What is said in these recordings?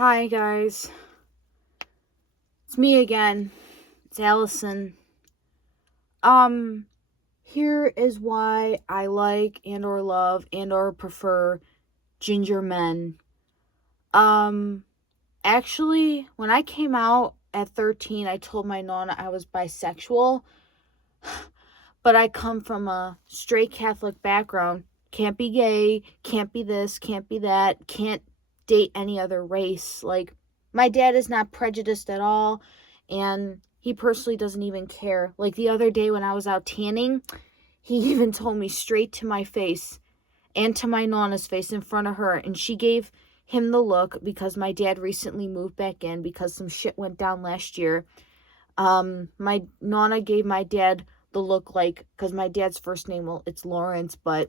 Hi guys, it's me again. It's Allison. Um, Here is why I like and or love and or prefer ginger men. Um, Actually, when I came out at 13, I told my nonna I was bisexual, but I come from a straight Catholic background. Can't be gay, can't be this, can't be that, can't date any other race. Like, my dad is not prejudiced at all, and he personally doesn't even care. Like, the other day when I was out tanning, he even told me straight to my face and to my nonna's face in front of her, and she gave him the look because my dad recently moved back in because some shit went down last year. My nonna gave my dad the look, like, because my dad's first name, well, it's Lawrence, but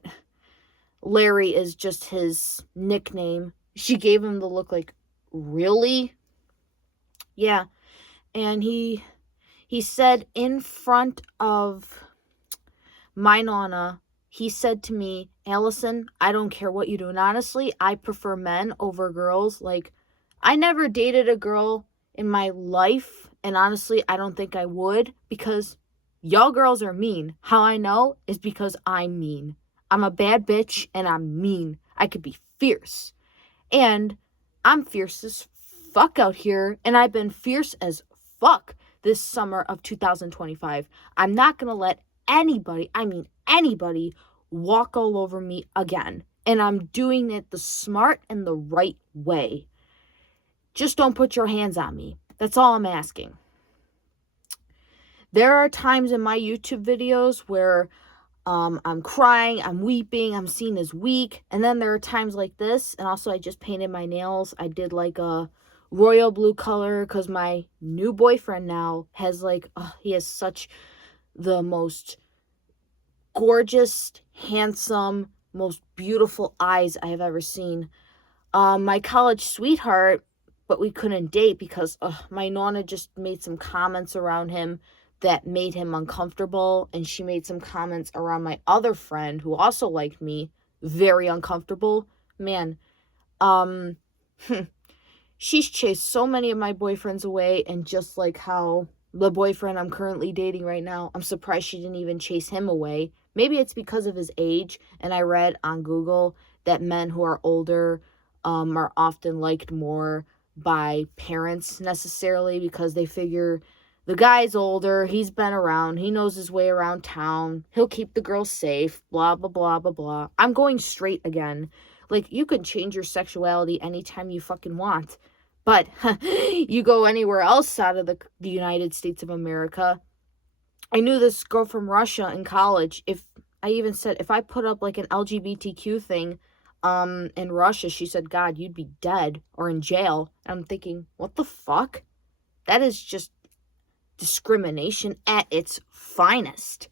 Larry is just his nickname. She gave him the look like, really? Yeah. And he said in front of my nonna, he said to me, Allison, I don't care what you do. And honestly, I prefer men over girls. Like, I never dated a girl in my life, and honestly, I don't think I would, because y'all girls are mean. How I know is because I'm mean. I'm a bad bitch and I'm mean. I could be fierce. And I'm fierce as fuck out here, and I've been fierce as fuck this summer of 2025. I'm not gonna let anybody, I mean anybody, walk all over me again. And I'm doing it the smart and the right way. Just don't put your hands on me. That's all I'm asking. There are times in my YouTube videos where I'm crying, I'm weeping, I'm seen as weak. And then there are times like this. And also, I just painted my nails. I did like a royal blue color because my new boyfriend now has he has such the most gorgeous, handsome, most beautiful eyes I have ever seen. My college sweetheart, but we couldn't date because my nonna just made some comments around him that made him uncomfortable, and she made some comments around my other friend who also liked me, very uncomfortable. Man, um she's chased so many of my boyfriends away, and just like how the boyfriend I'm currently dating right now, I'm surprised she didn't even chase him away. Maybe it's because of his age, and I read on Google that men who are older are often liked more by parents necessarily because they figure the guy's older, he's been around, he knows his way around town, he'll keep the girl safe, blah, blah, blah, blah, blah. I'm going straight again. Like, you can change your sexuality anytime you fucking want. But you go anywhere else out of the United States of America. I knew this girl from Russia in college. If I put up like an LGBTQ thing in Russia, she said, God, you'd be dead or in jail. I'm thinking, what the fuck? That is just discrimination at its finest.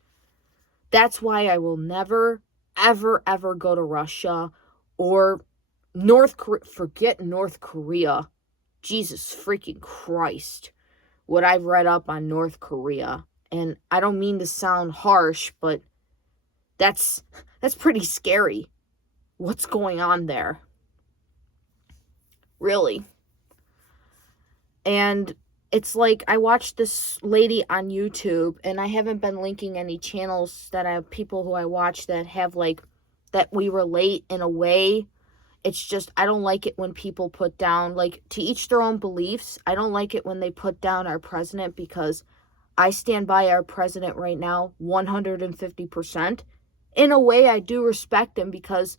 That's why I will never, ever, ever go to Russia or North Korea. Forget North Korea. Jesus freaking Christ. What I've read up on North Korea. And I don't mean to sound harsh, but that's pretty scary. What's going on there? Really. And it's like, I watched this lady on YouTube, and I haven't been linking any channels that I have people who I watch that have like, that we relate in a way. It's just, I don't like it when people put down, like, to each their own beliefs. I don't like it when they put down our president, because I stand by our president right now 150%. In a way, I do respect him because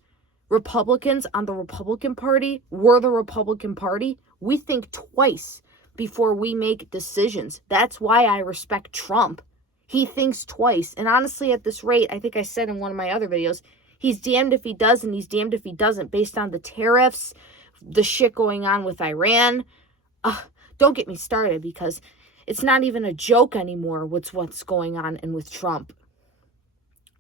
Republicans on the Republican Party, we're the Republican Party. We think twice before we make decisions. That's why I respect Trump. He thinks twice. And honestly, at this rate, I think I said in one of my other videos, he's damned if he does and he's damned if he doesn't, based on the tariffs, the shit going on with Iran. Don't get me started, because it's not even a joke anymore what's going on and with Trump.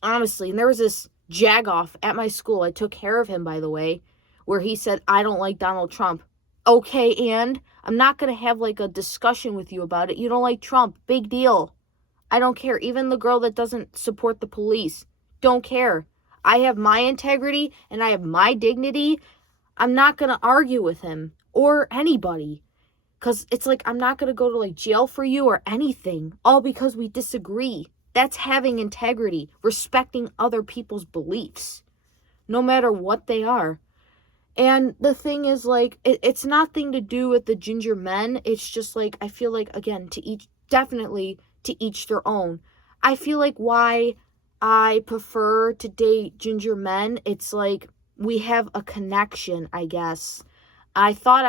Honestly, and there was this jagoff at my school, I took care of him, by the way, where he said, I don't like Donald Trump. Okay, and I'm not going to have like a discussion with you about it. You don't like Trump. Big deal. I don't care. Even the girl that doesn't support the police. Don't care. I have my integrity and I have my dignity. I'm not going to argue with him or anybody. Because it's like, I'm not going to go to like jail for you or anything, all because we disagree. That's having integrity, respecting other people's beliefs, no matter what they are. And the thing is, like, it's nothing to do with the ginger men. It's just like, I feel like, again, definitely to each their own. I feel like why I prefer to date ginger men, it's like we have a connection, I guess. I thought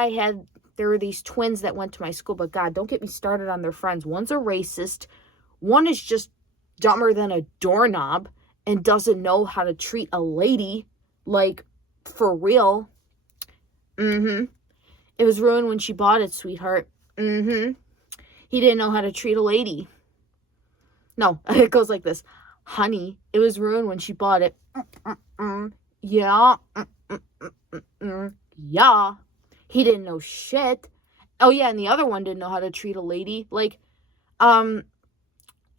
there were these twins that went to my school, but God, don't get me started on their friends. One's a racist. One is just dumber than a doorknob and doesn't know how to treat a lady, like, for real. It was ruined when she bought it, sweetheart. He didn't know how to treat a lady. No, it goes like this. Honey, it was ruined when she bought it. Yeah. Yeah. He didn't know shit. Oh, yeah, and the other one didn't know how to treat a lady. Like, I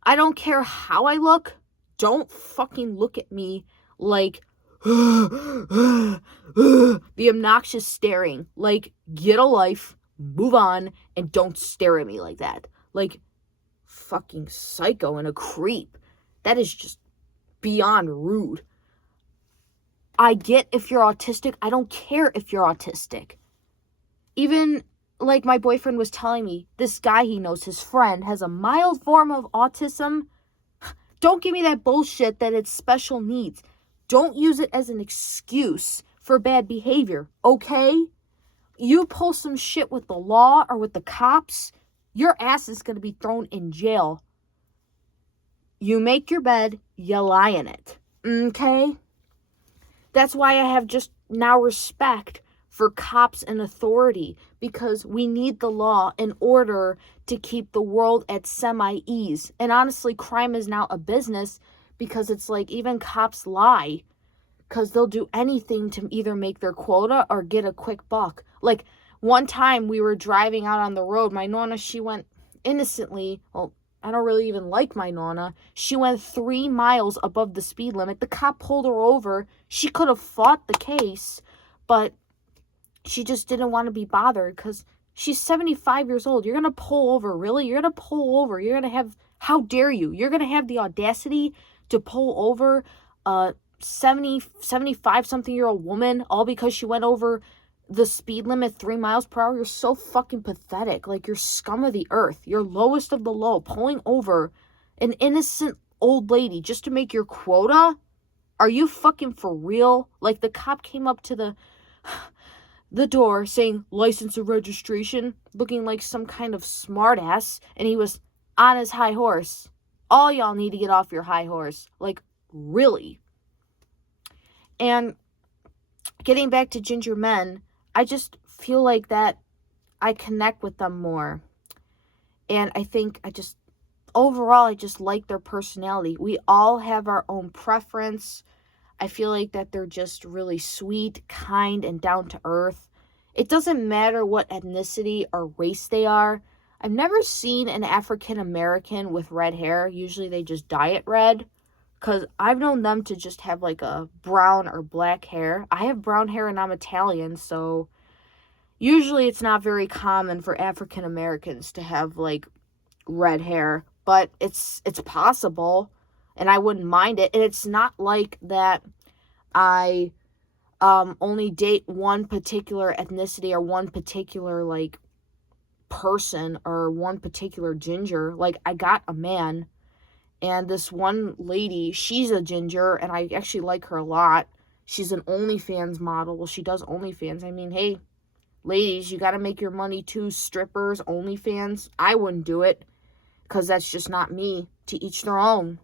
don't care how I look. Don't fucking look at me like the obnoxious staring. Like, get a life, move on, and don't stare at me like that. Like, fucking psycho and a creep. That is just beyond rude. I get if you're autistic. I don't care if you're autistic. Even, like, my boyfriend was telling me, this guy he knows, his friend, has a mild form of autism. Don't give me that bullshit that it's special needs. Don't use it as an excuse for bad behavior, okay? You pull some shit with the law or with the cops, your ass is going to be thrown in jail. You make your bed, you lie in it, okay? That's why I have just now respect for cops and authority, because we need the law in order to keep the world at semi-ease. And honestly, crime is now a business, because it's like even cops lie because they'll do anything to either make their quota or get a quick buck. Like, one time we were driving out on the road. My nonna, she went innocently. Well, I don't really even like my nonna. She went 3 miles above the speed limit. The cop pulled her over. She could have fought the case, but she just didn't want to be bothered because she's 75 years old. You're going to pull over, really? You're going to pull over. You're going to have, how dare you? You're going to have the audacity to pull over a 75-something-year-old woman all because she went over the speed limit 3 miles per hour? You're so fucking pathetic. Like, you're scum of the earth. You're lowest of the low, pulling over an innocent old lady just to make your quota? Are you fucking for real? Like, the cop came up to the door saying license and registration, looking like some kind of smartass, and he was on his high horse. All y'all need to get off your high horse. Like, really? And getting back to ginger men, I just feel like that I connect with them more. And I think overall, I just like their personality. We all have our own preference. I feel like that they're just really sweet, kind, and down to earth. It doesn't matter what ethnicity or race they are. I've never seen an African American with red hair. Usually they just dye it red. Because I've known them to just have like a brown or black hair. I have brown hair and I'm Italian, so usually it's not very common for African Americans to have like red hair. But it's possible, and I wouldn't mind it. And it's not like that I only date one particular ethnicity or one particular like person or one particular ginger. Like, I got a man, and this one lady, she's a ginger, and I actually like her a lot. She's an OnlyFans model. Well, she does OnlyFans. I mean, hey, ladies, you got to make your money too. Strippers, OnlyFans. I wouldn't do it because that's just not me. To each their own.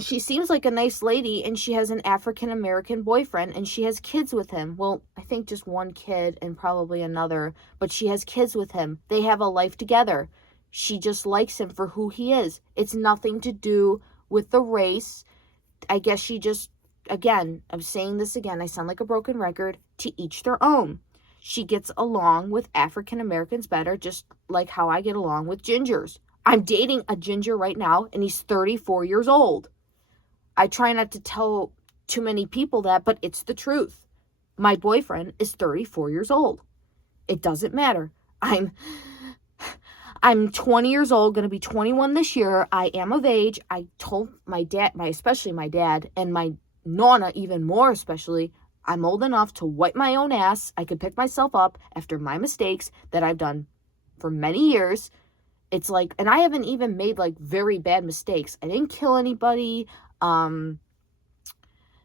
She seems like a nice lady, and she has an African-American boyfriend, and she has kids with him. Well, I think just one kid and probably another, but she has kids with him. They have a life together. She just likes him for who he is. It's nothing to do with the race. I guess she just, again, I'm saying this again, I sound like a broken record, to each their own. She gets along with African-Americans better, just like how I get along with gingers. I'm dating a ginger right now, and he's 34 years old. I try not to tell too many people that, but it's the truth. My boyfriend is 34 years old. It doesn't matter. I'm 20 years old, going to be 21 this year. I am of age. I told my dad, especially my dad, and my nonna even more especially, I'm old enough to wipe my own ass. I could pick myself up after my mistakes that I've done for many years. It's like, and I haven't even made like very bad mistakes. I didn't kill anybody.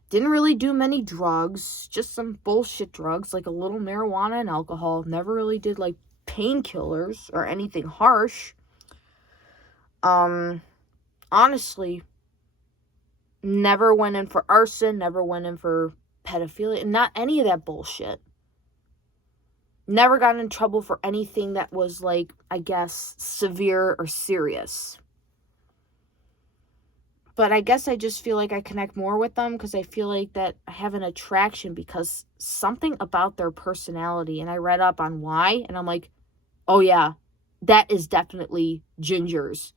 Didn't really do many drugs, just some bullshit drugs, like a little marijuana and alcohol. Never really did like painkillers or anything harsh. Honestly, never went in for arson, never went in for pedophilia, not any of that bullshit. Never got in trouble for anything that was like, I guess, severe or serious. But I guess I just feel like I connect more with them because I feel like that I have an attraction because something about their personality. And I read up on why, and I'm like, oh yeah, that is definitely Gingers.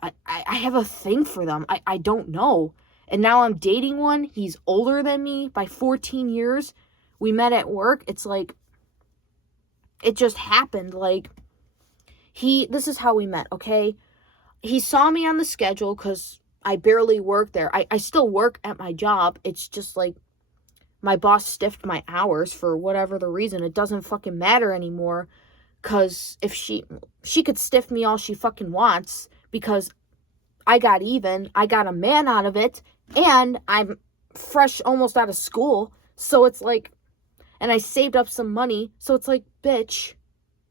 I have a thing for them. I don't know. And now I'm dating one. He's older than me by 14 years. We met at work. It's like, it just happened. Like, this is how we met, okay? He saw me on the schedule because I barely work there. I still work at my job. It's just like my boss stiffed my hours for whatever the reason. It doesn't fucking matter anymore because if she could stiff me all she fucking wants because I got even. I got a man out of it and I'm fresh almost out of school. So it's like, and I saved up some money. So it's like, bitch,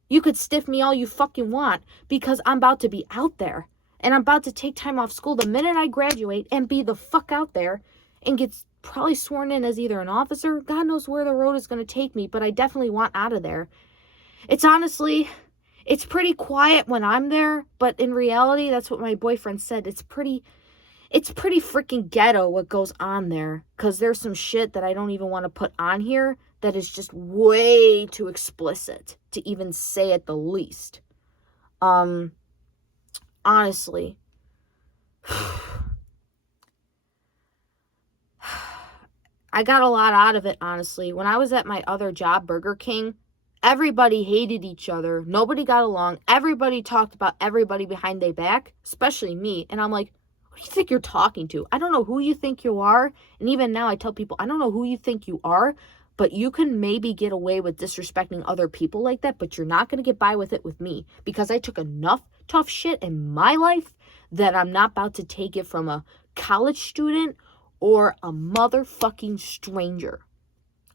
you could stiff me all you fucking want because I'm about to be out there. And I'm about to take time off school the minute I graduate and be the fuck out there and get probably sworn in as either an officer. God knows where the road is going to take me, but I definitely want out of there. It's honestly, it's pretty quiet when I'm there, but in reality, that's what my boyfriend said. It's pretty freaking ghetto what goes on there because there's some shit that I don't even want to put on here that is just way too explicit to even say at the least. Honestly, I got a lot out of it, honestly. When I was at my other job, Burger King, everybody hated each other. Nobody got along. Everybody talked about everybody behind their back, especially me. And I'm like, who do you think you're talking to? I don't know who you think you are. And even now I tell people, I don't know who you think you are, but you can maybe get away with disrespecting other people like that, but you're not going to get by with it with me because I took enough tough shit in my life that I'm not about to take it from a college student or a motherfucking stranger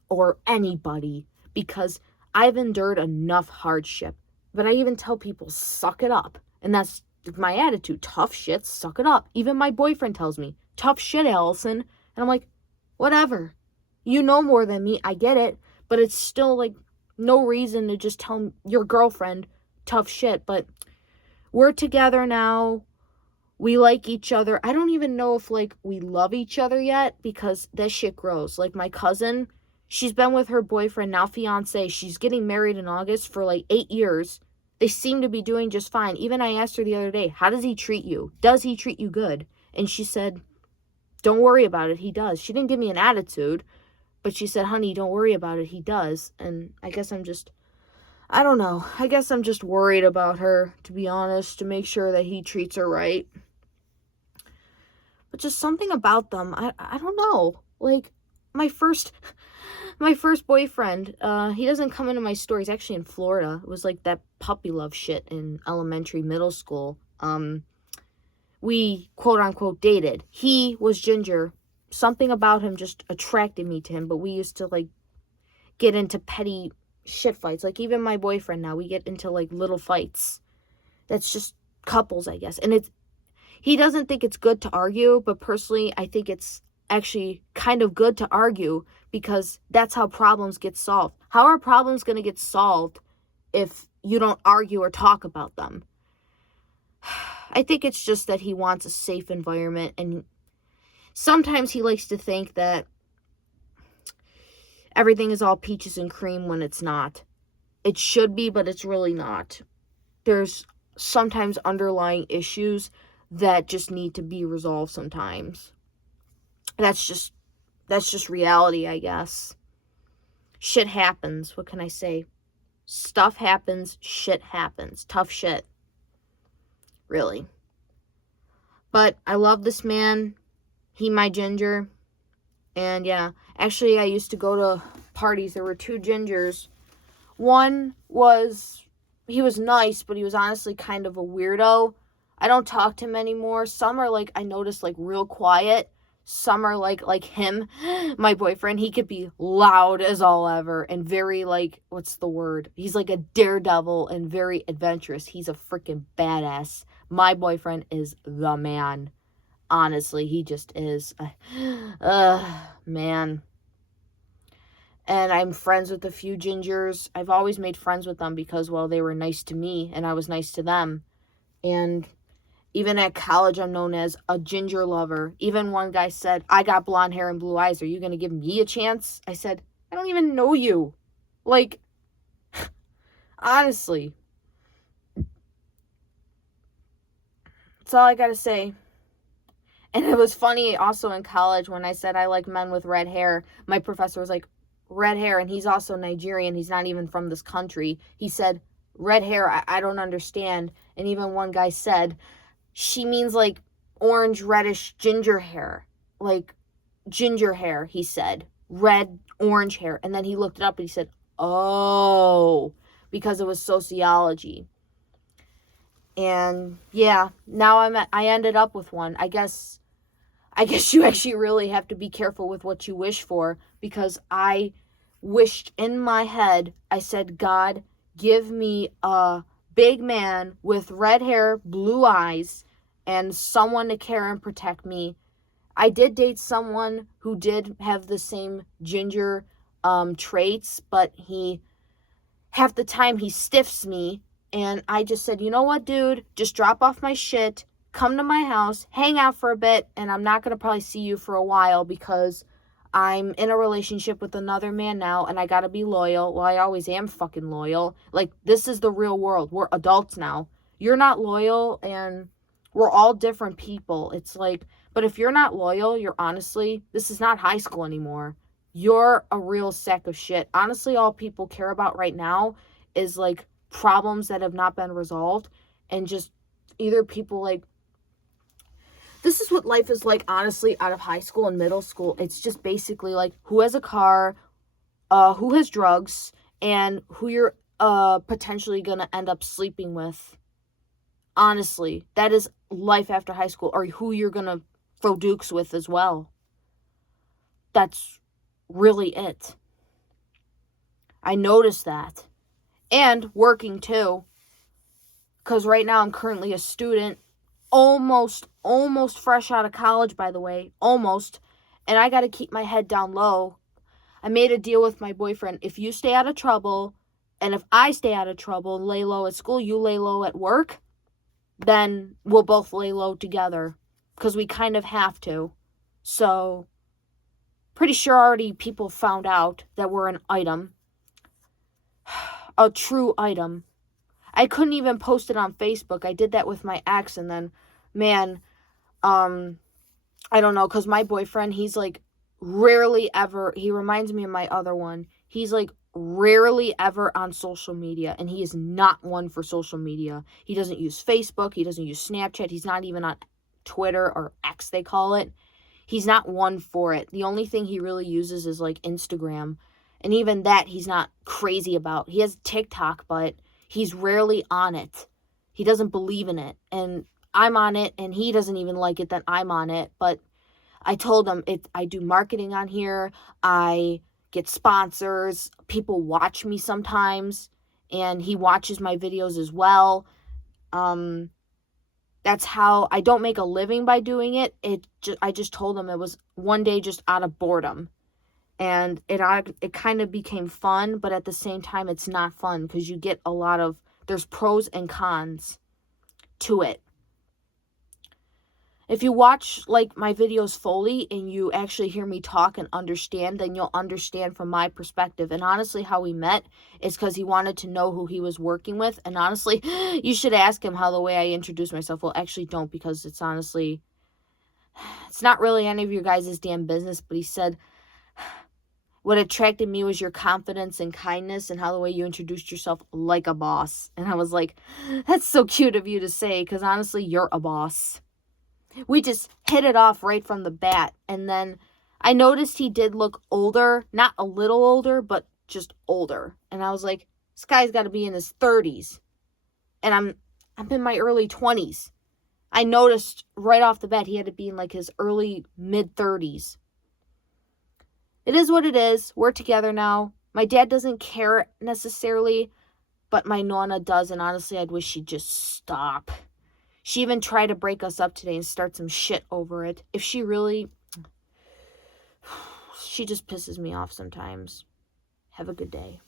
or anybody because I've endured enough hardship. But I even tell people, suck it up. And that's my attitude. Tough shit, suck it up. Even my boyfriend tells me, tough shit, Allison. And I'm like, whatever. You know more than me. I get it. But it's still like no reason to just tell your girlfriend tough shit. But we're together now. We like each other. I don't even know if like we love each other yet because that shit grows. Like my cousin, she's been with her boyfriend, now fiance. She's getting married in August for like 8 years. They seem to be doing just fine. Even I asked her the other day, how does he treat you? Does he treat you good? And she said, don't worry about it. He does. She didn't give me an attitude, but she said, honey, don't worry about it. He does. And I guess I don't know. I guess I'm just worried about her, to be honest, to make sure that he treats her right. But just something about them, I don't know. Like, my first boyfriend, he doesn't come into my store. He's actually in Florida. It was like that puppy love shit in elementary, middle school. We, quote unquote, dated. He was ginger. Something about him just attracted me to him, but we used to, like, get into petty shit fights. Like, even my boyfriend now, we get into, like, little fights. That's just couples, I guess. And he doesn't think it's good to argue, but personally, I think it's actually kind of good to argue because that's how problems get solved. How are problems going to get solved if you don't argue or talk about them? I think it's just that he wants a safe environment, and sometimes he likes to think that everything is all peaches and cream when it's not. It should be, but it's really not. There's sometimes underlying issues that just need to be resolved sometimes. That's just reality, I guess. Shit happens. What can I say? Stuff happens. Shit happens. Tough shit. Really. But I love this man. He my ginger. And yeah, actually I used to go to parties. There were two gingers. One was, he was nice, but he was honestly kind of a weirdo. I don't talk to him anymore. Some are like, I noticed, like real quiet. Some are like him, my boyfriend. He could be loud as all ever and very like, what's the word? He's like a daredevil and very adventurous. He's a freaking badass. My boyfriend is the man. Honestly, he just is. Man. And I'm friends with a few gingers. I've always made friends with them because, well, they were nice to me and I was nice to them. And even at college, I'm known as a ginger lover. Even one guy said, I got blonde hair and blue eyes. Are you going to give me a chance? I said, I don't even know you. Like, honestly. That's all I got to say. And it was funny also in college when I said I like men with red hair. My professor was like, red hair, and he's also Nigerian. He's not even from this country. He said, red hair, I don't understand. And even one guy said, she means like orange, reddish, ginger hair. Like ginger hair, he said. Red, orange hair. And then he looked it up and he said, oh, because it was sociology. And yeah, now I ended up with one. I guess you actually really have to be careful with what you wish for, because I wished in my head, I said, God, give me a big man with red hair, blue eyes, and someone to care and protect me. I did date someone who did have the same ginger traits, but half the time he stiffs me, and I just said, you know what, dude, just drop off my shit, come to my house, hang out for a bit, and I'm not going to probably see you for a while because I'm in a relationship with another man now, and I got to be loyal. Well, I always am fucking loyal. Like, this is the real world. We're adults now. You're not loyal, and we're all different people. It's like, but if you're not loyal, you're honestly, this is not high school anymore. You're a real sack of shit. Honestly, all people care about right now is like problems that have not been resolved, and just either people like, this is what life is like, honestly, out of high school and middle school. It's just basically like who has a car, who has drugs, and who you're potentially gonna end up sleeping with. Honestly, that is life after high school, or who you're gonna throw dukes with as well. That's really it. I noticed that. And working too, because right now I'm currently a student, almost fresh out of college, by the way, almost, and I got to keep my head down low. I made a deal with my boyfriend. If you stay out of trouble, and if I stay out of trouble and lay low at school, you lay low at work, then we'll both lay low together, because we kind of have to. So, pretty sure already people found out that we're an item. A true item. I couldn't even post it on Facebook. I did that with my ex, and then, man, I don't know, because my boyfriend, he's like rarely ever, he reminds me of my other one. He's like rarely ever on social media, and he is not one for social media. He doesn't use Facebook. He doesn't use Snapchat. He's not even on Twitter, or X they call it. He's not one for it. The only thing he really uses is like Instagram. And even that he's not crazy about. He has TikTok, but he's rarely on it. He doesn't believe in it. And I'm on it, and he doesn't even like it that I'm on it. But I told him, I do marketing on here. I get sponsors. People watch me sometimes. And he watches my videos as well. That's how, I don't make a living by doing it. I just told him it was one day just out of boredom. And it kind of became fun, but at the same time, it's not fun, because you get there's pros and cons to it. If you watch like my videos fully and you actually hear me talk and understand, then you'll understand from my perspective. And honestly, how we met is because he wanted to know who he was working with. And honestly, you should ask him how the way I introduce myself. Well, actually don't, because it's honestly, it's not really any of your guys' damn business. But he said, what attracted me was your confidence and kindness and how the way you introduced yourself like a boss. And I was like, that's so cute of you to say, because honestly, you're a boss. We just hit it off right from the bat. And then I noticed he did look older, not a little older, but just older. And I was like, this guy's got to be in his 30s. And I'm in my early 20s. I noticed right off the bat he had to be in like his early mid 30s. It is what it is. We're together now. My dad doesn't care necessarily, but my nonna does, and honestly, I'd wish she'd just stop. She even tried to break us up today and start some shit over it. If she really... She just pisses me off sometimes. Have a good day.